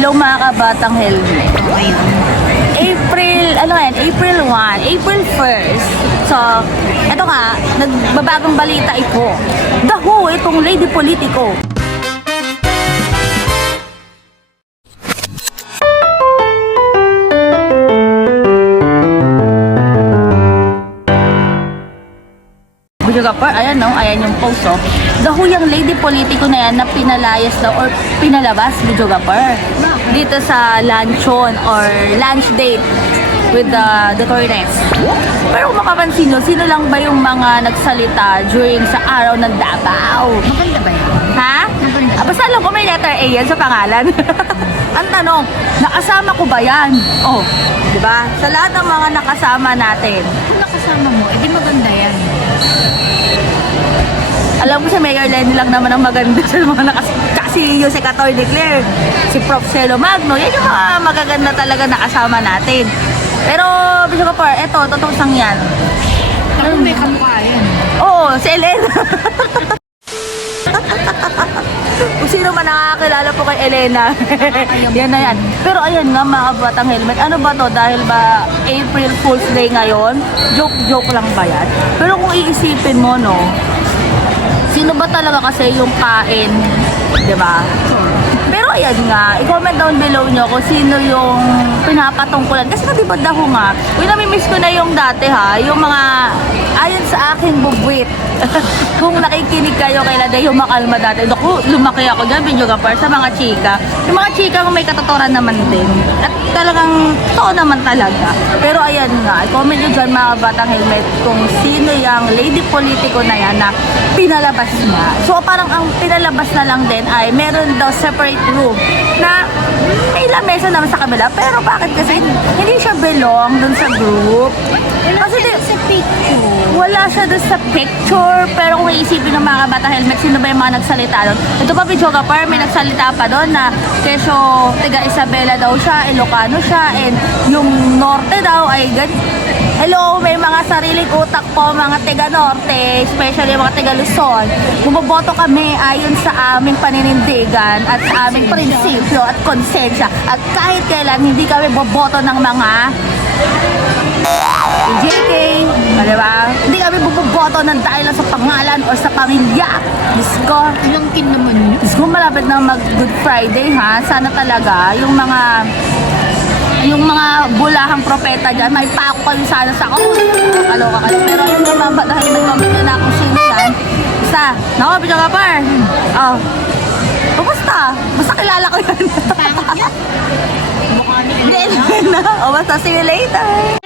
Hello mga kabatang helmet. April 1, April 1st. So, eto nga, nagbabagong balita ito. The Who, itong Lady Politico. Ayan no, ayan yung post oh. The Who yung Lady Politico na yan na pinalayas daw or pinalabas videographer dito sa luncheon or lunch date with the Torres. Pero kung makapansin nyo, sino lang ba yung mga nagsalita during sa araw ng Davao? Maganda ba yun? Ha? Maganda. Basta alam ko may letter A yan sa pangalan. Ang tanong, nakasama ko ba yan? Oh, di ba? Sa lahat ng mga nakasama natin. Kung nakasama mo, edi maganda yan. Alam ko sa Mayor Lenny lang naman ang maganda sa mga kasi yung si Atty. Claire, si Prof. Celo Magno, yan yung mga magaganda talaga nakasama natin. Pero, Bishop Kapar, eto, totoong sang yan. Ako may kamukha yan. Oo, si Elena. Kung sino man nakakilala po kay Elena. Yan na yan. Pero ayan nga mga kabatang helmet, ano ba to? Dahil ba April Fool's Day ngayon? Joke lang ba yan? Pero kung iisipin mo, no, sino ba talaga kasi yung kain? Diba? Pero ayan nga, i-comment down below nyo kung sino yung pinapatungkulan. Kasi nga diba daho nga, namimiss ko na yung dati ha, yung mga ayon sa aking bubwit. Kung nakikinig kayo kay Laday yung makalma dati. Naku, lumaki ako dyan, videographer, sa mga chika. Yung mga chika may katotoran naman din. At talagang totoo naman talaga. Pero ayan nga, i-comment nyo dyan mga batang helmet kung sino yung Lady Politico na yan na pinalabas niya. So parang ang pinalabas na lang din ay meron daw separate room na may lamesa naman sa kabila. Pero bakit kasi hindi siya belong dun sa group? Kasi Sa picture. wala siya doon sa picture, pero kung iisipin ng mga bata helmet, sino ba yung mga nagsalita doon? Ito pa, videographer, may nagsalita pa doon na keso taga Isabela daw siya, Ilocano siya, and yung Norte daw ay hello, may mga sariling utak po, mga taga Norte, especially mga taga Luzon. Bumoboto kami ayon sa aming paninindigan at sa aming prinsipyo at konsensya. At kahit kailan, hindi kami boboto ng mga JK, diba? Hindi kami buboboto ng dahil lang sa pangalan o sa pamilya. Diyos ko. Ilang kin naman yun. Diyos ko, malapit na mag Good Friday ha. Sana talaga yung mga bulahang propeta dyan, may pako kayo sana sa kaloka kayo. Pero yung naman, dahil nag-comment na kung sino yan. Basta, nako, Bidjagapar. Oh. Kumusta? Basta kilala ko yan. Pangit yan. Mukha ni Hindi, na. O basta, see you later.